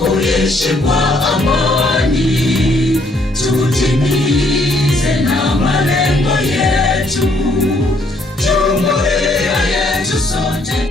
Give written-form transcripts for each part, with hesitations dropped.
kuishi kwa amani, tutimize na malengo yetu, jumuiya yetu sote.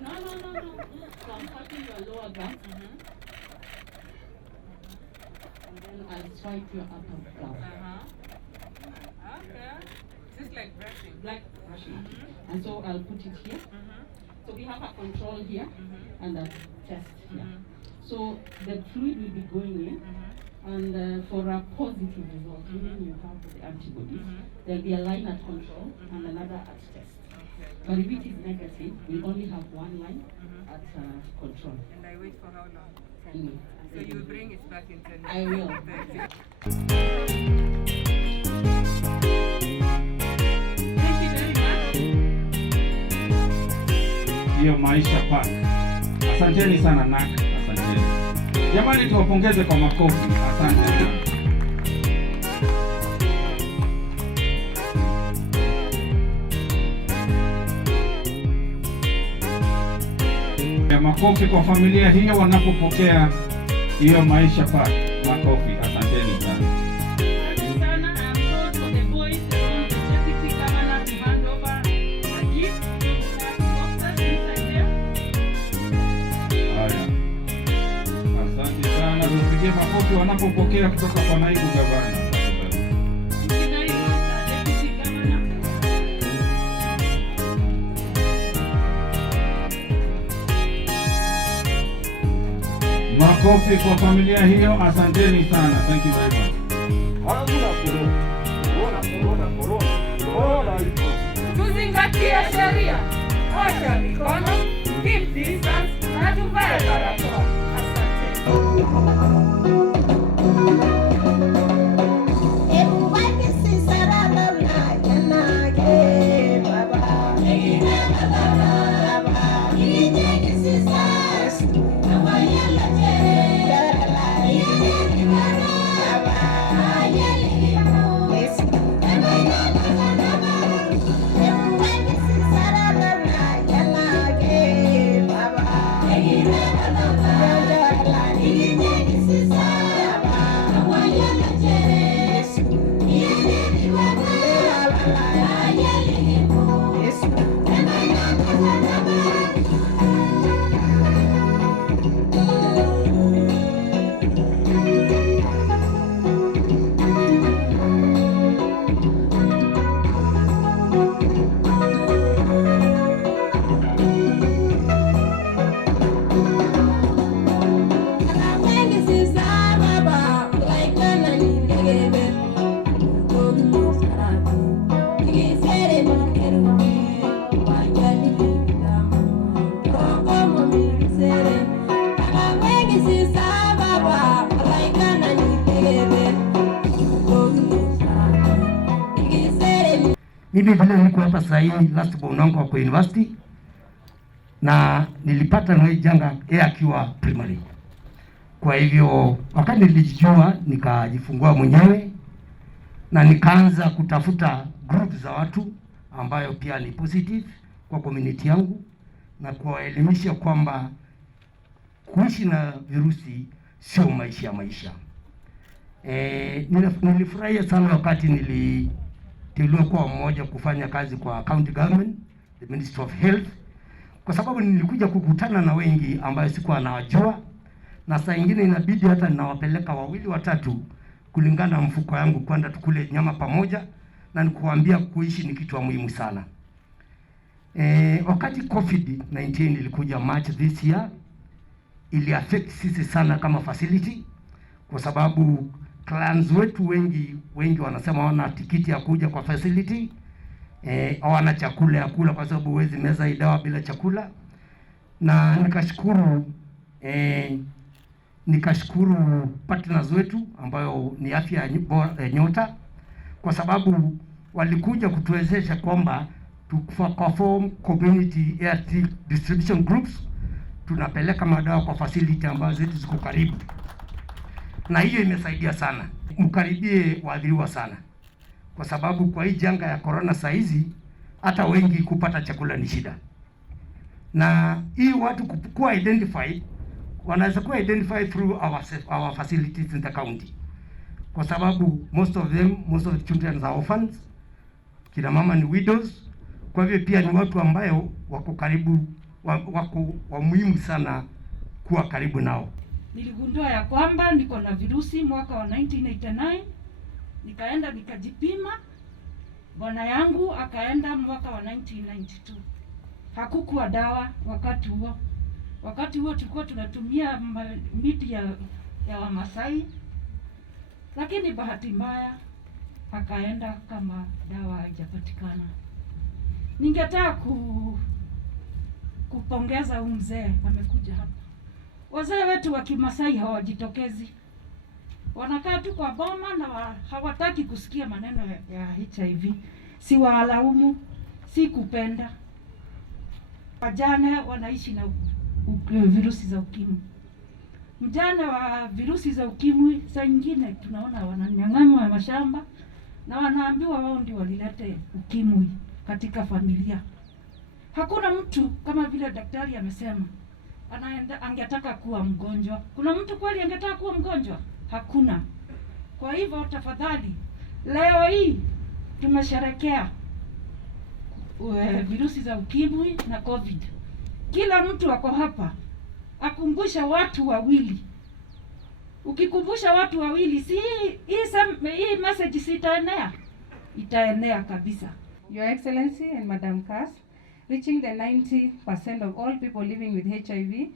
So I'm cutting your lower back. And then I'll swipe your upper back. Okay. Just like brushing. Like brushing. And so I'll put it here. So we have a control here and a test here. So the fluid will be going in. And for a positive result, meaning you have the antibodies, there'll be a line at control and another at test. But if it is negative, we only have one line at control. And I wait for how long? So you will bring it back in 10 minutes? I will. Thank you very much. Hiyo Maisha Park. Asanteni sana NAC, asanteni. Jamani, tuwapongeze kwa makofi. Asante sana. Makofi kwa familia hiyo wanapopokea hiyo Maisha Park. Makofi, asanteni sana. Asante sana. Tupigie makofi wanapopokea kutoka kwa naibu gavana. Makofi kwa familia hiyo, asanteni sana. Thank you very much. Tuzingatie sheria. osha mikono, keep distance na tuvae barakoa. Asante. Mimi vile niko hapa sasa hivi last born wangu kwa university na nilipata na hii janga yeye akiwa primary. Kwa hivyo wakati nilijijua nikajifungua mwenyewe na nikaanza kutafuta group za watu ambayo pia ni positive kwa community yangu na kuwaelimisha kwamba kuishi na virusi sio maisha. Nilifurahia sana wakati niliteuliwa kuwa mmoja kufanya kazi kwa county government, the Ministry of Health, kwa sababu nilikuja kukutana na wengi ambayo sikuwa nawajua, na saa nyingine inabidi hata ninawapeleka 2 3 kulingana na mfuko yangu kwenda tukule nyama pamoja, na nikuambia kuishi ni kitu muhimu sana. Wakati COVID-19 ilikuja March this year, ili affect sisi sana kama facility, kwa sababu clients wetu wengi wanasema hawana tikiti ya kuja kwa facility, hawana chakula ya kula kwa sababu huwezi meza hii dawa bila chakula. Na nikashukuru partners wetu ambayo ni afya Nyota, kwa sababu walikuja kutuwezesha kwamba perform community health distribution groups, tunapeleka madawa kwa facility ambazo zetu ziko karibu, na hiyo imesaidia sana. Mkaribie waadhiriwa sana, kwa sababu kwa hii janga ya corona saa hizi hata wengi kupata chakula ni shida, na hii watu kuwa identified, wanaweza kuwa identified through our facilities in the county, kwa sababu most of the children are orphans, kina mama ni widows. Kwa hivyo pia ni watu ambayo wako karibu, wako muhimu sana kuwa karibu nao. Niligundua ya kwamba niko na virusi mwaka wa 1989, nikaenda nikajipima. Bwana yangu akaenda mwaka wa 1992. Hakukuwa dawa wakati huo. Wakati huo tulikuwa tunatumia miti ya Wamasai, lakini bahati mbaya akaenda kama dawa haijapatikana. Ningetaka kupongeza mzee amekuja hapa. Wazee wetu wa Kimasai hawajitokezi, wanakaa tu kwa boma na hawataki kusikia maneno ya HIV. Si waalaumu, si kupenda. Wajane wanaishi na virusi za ukimwi. Mjane wa virusi za ukimwi saa nyingine tunaona wananyang'anywa mashamba na wanaambiwa wao ndio walilete ukimwi katika familia. Hakuna mtu kama vile daktari amesema angetaka kuwa mgonjwa. Kuna mtu kweli angetaka kuwa mgonjwa? Hakuna. Kwa hivyo tafadhali, leo hii tumesherekea virusi za ukimwi na COVID. Kila mtu ako hapa akumbusha watu wawili. Ukikumbusha watu wawili, si hii message itaenea kabisa. Your Excellency and Madam Cass, reaching the 90% of all people living with HIV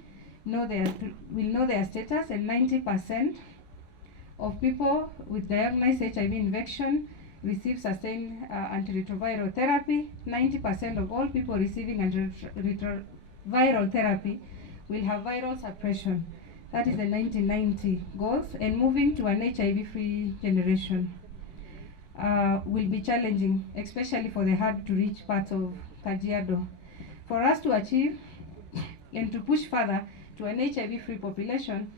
will know their status, and 90% of people with diagnosed HIV infection receive sustained antiretroviral therapy. 90% of all people receiving antiretroviral therapy will have viral suppression. That is the 1990 goals, and moving to an HIV-free generation will be challenging, especially for the hard-to-reach parts of Kajiado. For us to achieve and to push further to an HIV-free population,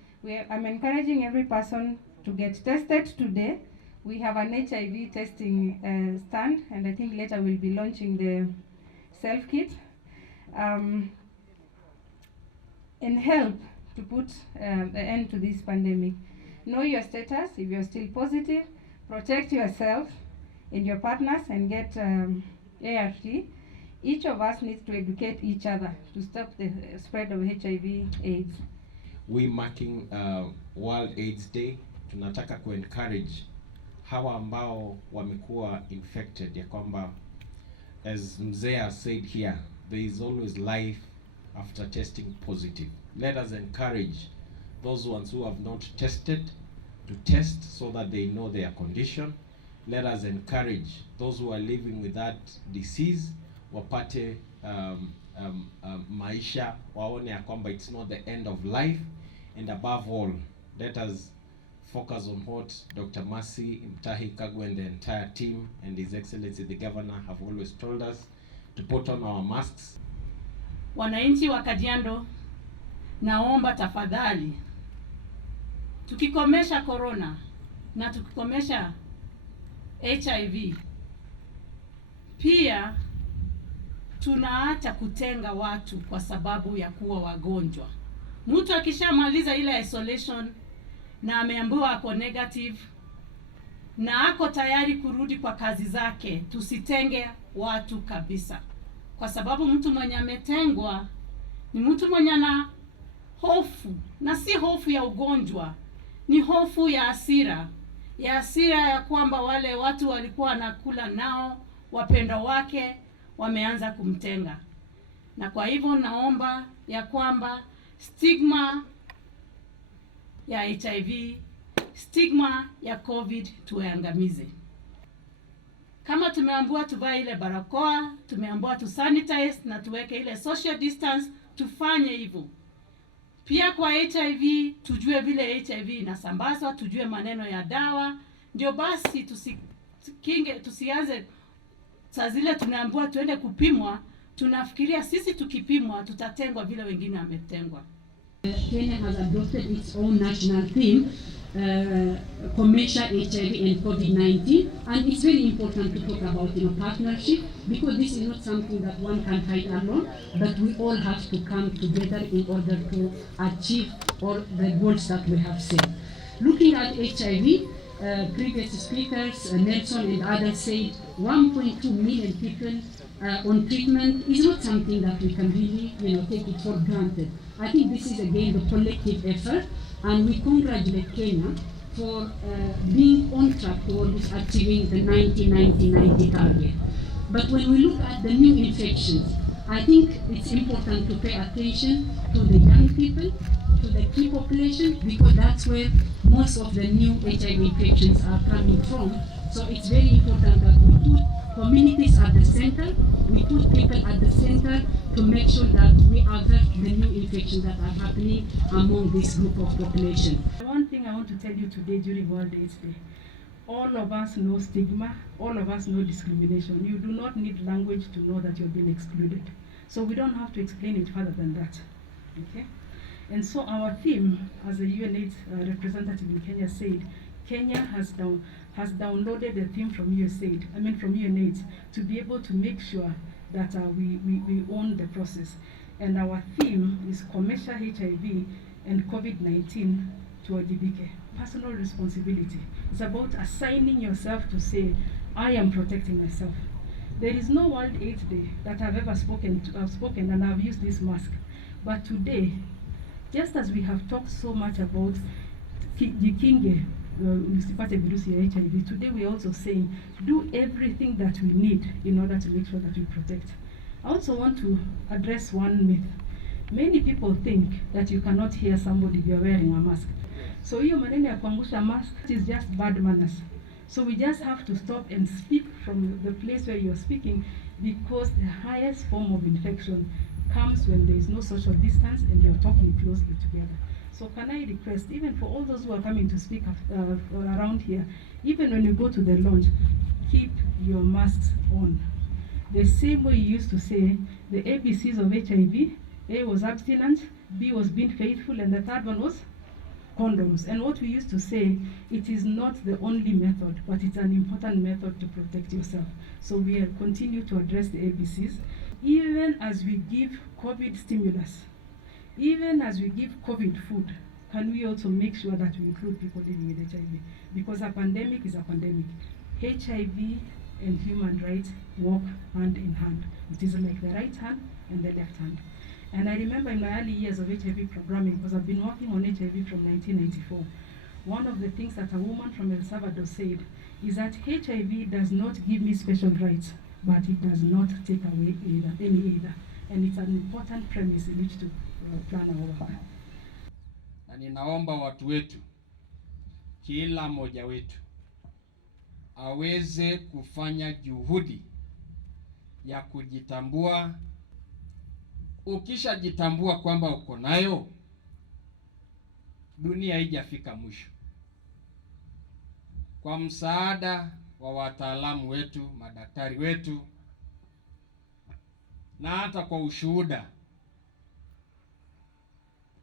I'm encouraging every person to get tested today. We have an HIV testing stand, and I think later we'll be launching the self-kit, and help to put an end to this pandemic. Know your status. If you're still positive, protect yourself and your partners and get ART. Each of us needs to educate each other to stop the spread of HIV/AIDS. We marking World AIDS Day, tunataka encourage hawa ambao wamekuwa infected, ya kwamba, as Mzee said here, there is always life after testing positive. Let us encourage those ones who have not tested to test so that they know their condition. Let us encourage those who are living with that disease wapate maisha, waone ya kwamba it's not the end of life. And above all, let us focus on what Dr. Mercy Mtahi Kagwe and the entire team and His Excellency the Governor have always told us, to put on our masks. Wananchi wa Kajiado, naomba tafadhali, tukikomesha corona na tukikomesha HIV, pia tunaacha kutenga watu kwa sababu ya kuwa wagonjwa. Mtu akishamaliza ile isolation na ameambiwa ako negative na ako tayari kurudi kwa kazi zake, tusitenge watu kabisa, kwa sababu mtu mwenye ametengwa ni mtu mwenye na hofu, na si hofu ya ugonjwa, ni hofu ya hasira ya kwamba wale watu walikuwa nakula nao, wapendwa wake, wameanza kumtenga. Na kwa hivyo naomba ya kwamba stigma ya HIV, stigma ya COVID tuangamize. Kama tumeambiwa tuvae ile barakoa, tumeambiwa tu sanitize na tuweke ile social distance, tufanye hivyo. Pia kwa HIV, tujue vile HIV inasambazwa, tujue maneno ya dawa, ndio basi tusianze saa zile tunaambiwa tuende kupimwa, tunafikiria sisi tukipimwa tutatengwa vile wengine wametengwa. Kenya has adopted its own national theme, commercial HIV and COVID-19, and it's very important to talk about partnership, because this is not something that one can fight alone, but we all have to come together in order to achieve all the goals that we have set. Looking at HIV, previous speakers, Nelson and others said 1.2 million people on treatment is not something that we can really take it for granted. I think this is again the collective effort, and we congratulate Kenya for being on track towards achieving the 90-90-90 target. But when we look at the new infections, I think it's important to pay attention to the young people, to the key population, because that's where most of the new HIV infections are coming from. So it's very important that we put communities at the center, we put people at the center to make sure that we avert the new infections that are happening among this group of population. One thing I want to tell you today during World AIDS Day, all of us know stigma, all of us know discrimination. You do not need language to know that you're being excluded. So we don't have to explain it further than that. Okay? And so our theme, as the UNAIDS representative in Kenya said, Kenya has downloaded the theme from UNAIDS to be able to make sure that we own the process. And our theme is commercial HIV and COVID-19 to ODBK. Personal responsibility. It's about assigning yourself to say, I am protecting myself. There is no World AIDS Day that I've ever spoken and I've used this mask. But today, just as we have talked so much about jikinge usipate virusi ya HIV, today we are also saying do everything that we need in order to make sure that we protect. I also want to address one myth. Many people think that you cannot hear somebody if you're wearing a mask. So hiyo maneno ya kuangusha mask is just bad manners. So we just have to stop and speak from the place where you're speaking, because the highest form of infection comes when there is no social distance and you're talking closely together. So can I request, even for all those who are coming to speak around here, even when you go to the launch, keep your masks on. The same way you used to say the ABCs of HIV, A was abstinence, B was being faithful, and the third one was condoms. And what we used to say, it is not the only method, but it's an important method to protect yourself. So we will continue to address the ABCs. Even as we give COVID stimulus, even as we give COVID food, can we also make sure that we include people living with HIV? Because a pandemic is a pandemic. HIV and human rights walk hand in hand. It is like the right hand and the left hand. And I remember in my early years of HIV programming, because I've been working on HIV from 1994, one of the things that a woman from El Salvador said is that HIV does not give me special rights, but it does not take away any either. And it's an important premise in which to plan our work. Na ninaomba watu wetu, kila mmoja wetu aweze kufanya juhudi ya kujitambua. Ukishajitambua kwamba uko nayo, dunia haijafika mwisho. Kwa msaada wa wataalamu wetu, madaktari wetu, na hata kwa ushuhuda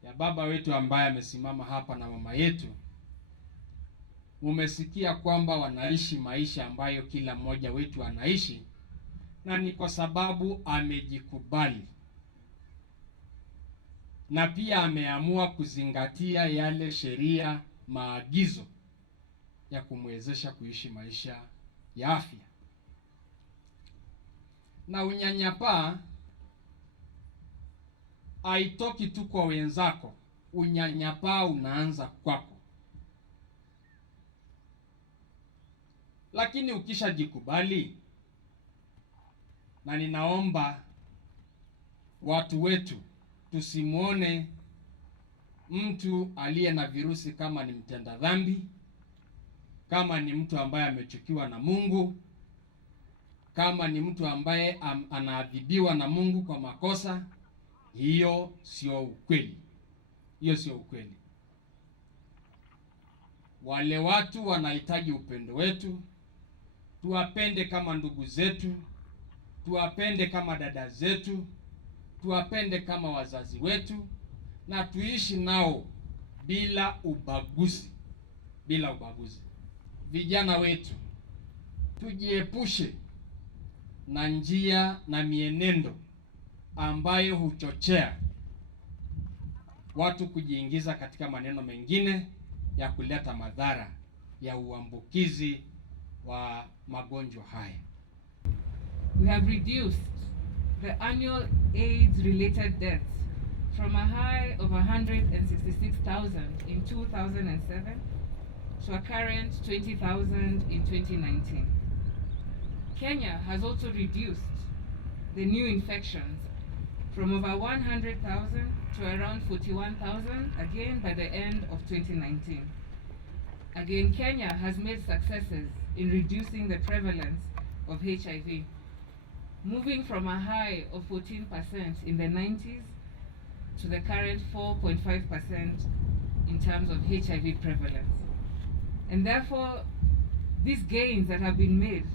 ya baba wetu ambaye amesimama hapa na mama yetu, umesikia kwamba wanaishi maisha ambayo kila mmoja wetu anaishi, na ni kwa sababu amejikubali na pia ameamua kuzingatia yale sheria, maagizo ya kumwezesha kuishi maisha ya afya. Na unyanyapaa haitoki tu kwa wenzako, unyanyapaa unaanza kwako. Lakini ukishajikubali, na ninaomba watu wetu tusimuone mtu aliye na virusi kama ni mtenda dhambi, kama ni mtu ambaye amechukiwa na Mungu, kama ni mtu ambaye anaadhibiwa na Mungu kwa makosa. Hiyo sio ukweli. Hiyo sio ukweli. Wale watu wanahitaji upendo wetu. Tuwapende kama ndugu zetu, tuwapende kama dada zetu, tuwapende kama wazazi wetu, na tuishi nao bila ubaguzi. Bila ubaguzi. Vijana wetu, tujiepushe na njia na mienendo ambayo huchochea watu kujiingiza katika maneno mengine ya kuleta madhara ya uambukizi wa magonjwa haya. We have reduced the annual AIDS-related deaths from a high of 166,000 in 2007 to a current 20,000 in 2019. Kenya has also reduced the new infections from over 100,000 to around 41,000, again by the end of 2019. Again, Kenya has made successes in reducing the prevalence of HIV, moving from a high of 14% in the 90s to the current 4.5% in terms of HIV prevalence. And therefore, these gains that have been made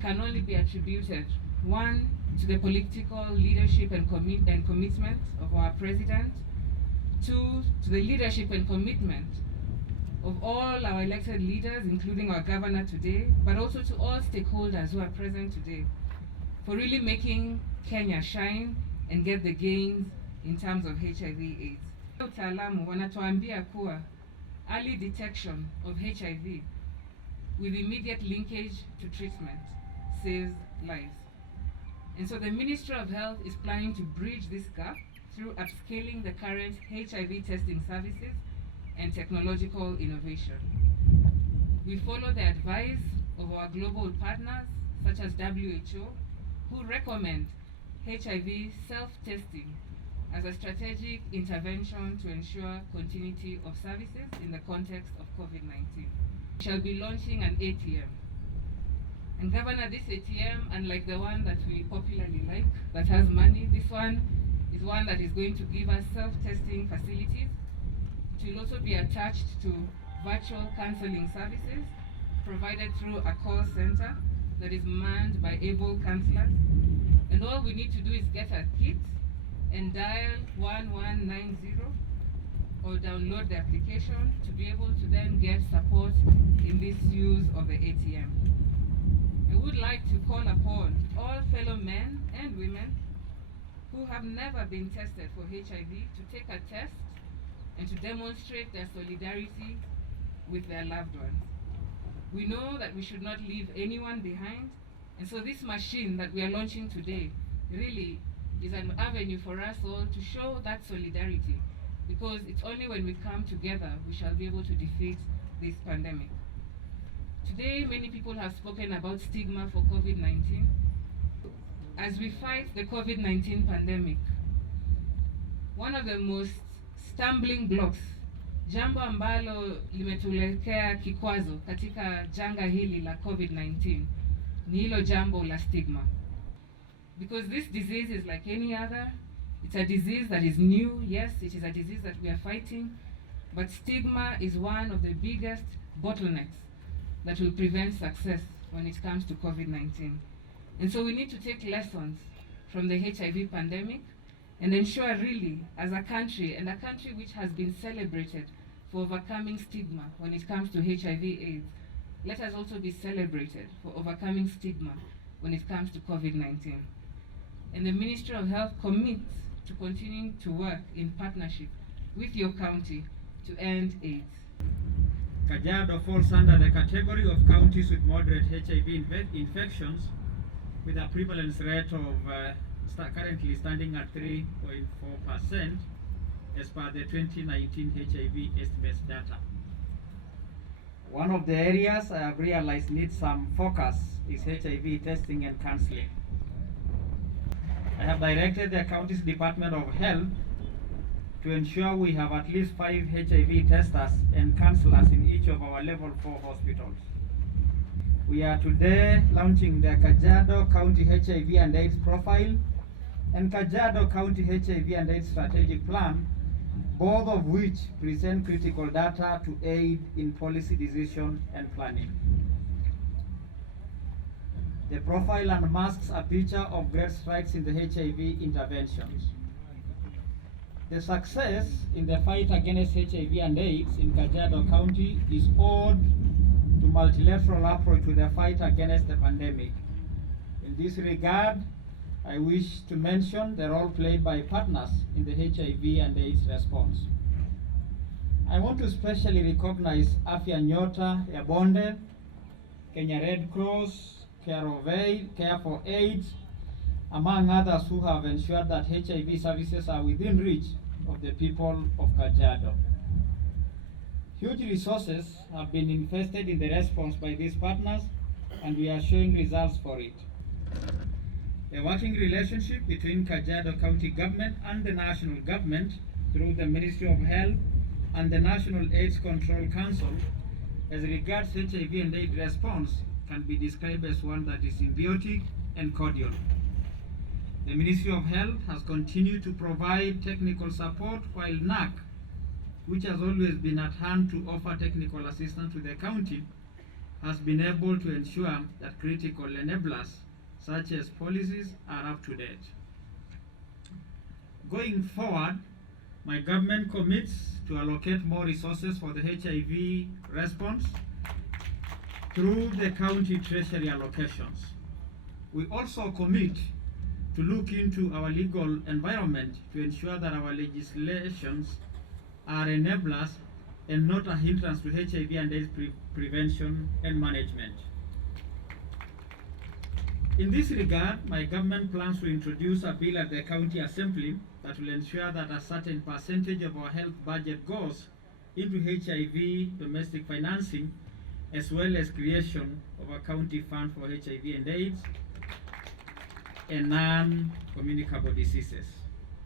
can only be attributed, one, to the political leadership and commitment of our president, two, to the leadership and commitment of all our elected leaders, including our governor today, but also to all stakeholders who are present today, for really making Kenya shine and get the gains in terms of HIV/AIDS. Utaalamu wanatuambia kuwa early detection of HIV with immediate linkage to treatment saves lives. And so the Ministry of Health is planning to bridge this gap through upscaling the current HIV testing services and technological innovation. We follow the advice of our global partners, such as WHO, who recommend HIV self-testing as a strategic intervention to ensure continuity of services in the context of COVID-19. shall be launching an ATM. And Governor, this ATM, unlike the one that we popularly like, that has money, this one is one that is going to give us self-testing facilities. It will also be attached to virtual counseling services provided through a call center that is manned by able counselors. And all we need to do is get a kit and dial 1190 or download the application to be able to then get support in this use of the ATM. I would like to call upon all fellow men and women who have never been tested for HIV to take a test and to demonstrate their solidarity with their loved ones. We know that we should not leave anyone behind, and so this machine that we are launching today really is an avenue for us all to show that solidarity, because it's only when we come together we shall be able to defeat this pandemic. Today, many people have spoken about stigma for COVID-19. As we fight the COVID-19 pandemic, one of the most stumbling blocks, jambo ambalo limetulekea kikwazo katika janga hili la COVID-19, ni hilo jambo la stigma. Because this disease is like any other. It's a disease that is new. Yes, it is a disease that we are fighting, but stigma is one of the biggest bottlenecks that will prevent success when it comes to COVID-19. And so we need to take lessons from the HIV pandemic and ensure really, as a country, and a country which has been celebrated for overcoming stigma when it comes to HIV/AIDS, let us also be celebrated for overcoming stigma when it comes to COVID-19. And the Ministry of Health commits to continuing to work in partnership with your county to end AIDS. Kajiado falls under the category of counties with moderate HIV infections, with a prevalence rate of currently standing at 3.4% as per the 2019 HIV estimates data. One of the areas I have realized needs some focus is HIV testing and counseling. I have directed the county's Department of Health to ensure we have at least 5 HIV testers and counselors in each of our level 4 hospitals. We are today launching the Kajiado County HIV and AIDS Profile and Kajiado County HIV and AIDS Strategic Plan, both of which present critical data to aid in policy decision and planning. The profile unmasks a picture of great strides in the HIV interventions. The success in the fight against HIV and AIDS in Kajiado County is owed to multilateral approach to the fight against the pandemic. In this regard, I wish to mention the role played by partners in the HIV and AIDS response. I want to especially recognize Afya Nyota ya Bonde, Kenya Red Cross, Care for AIDS, among others who have ensured that HIV services are within reach of the people of Kajiado. Huge resources have been invested in the response by these partners, and we are showing results for it. A working relationship between Kajiado County Government and the national government through the Ministry of Health and the National AIDS Control Council as regards HIV and AIDS response can be described as one that is symbiotic and cordial. The Ministry of Health has continued to provide technical support, while NAC, which has always been at hand to offer technical assistance to the county, has been able to ensure that critical enablers such as policies are up to date. Going forward, my government commits to allocate more resources for the HIV response through the county treasury allocations. We also commit to look into our legal environment to ensure that our legislations are enablers and not a hindrance to HIV and AIDS prevention and management. In this regard, my government plans to introduce a bill at the county assembly that will ensure that a certain percentage of our health budget goes into HIV domestic financing, as well as creation of a county fund for HIV and AIDS and non-communicable diseases.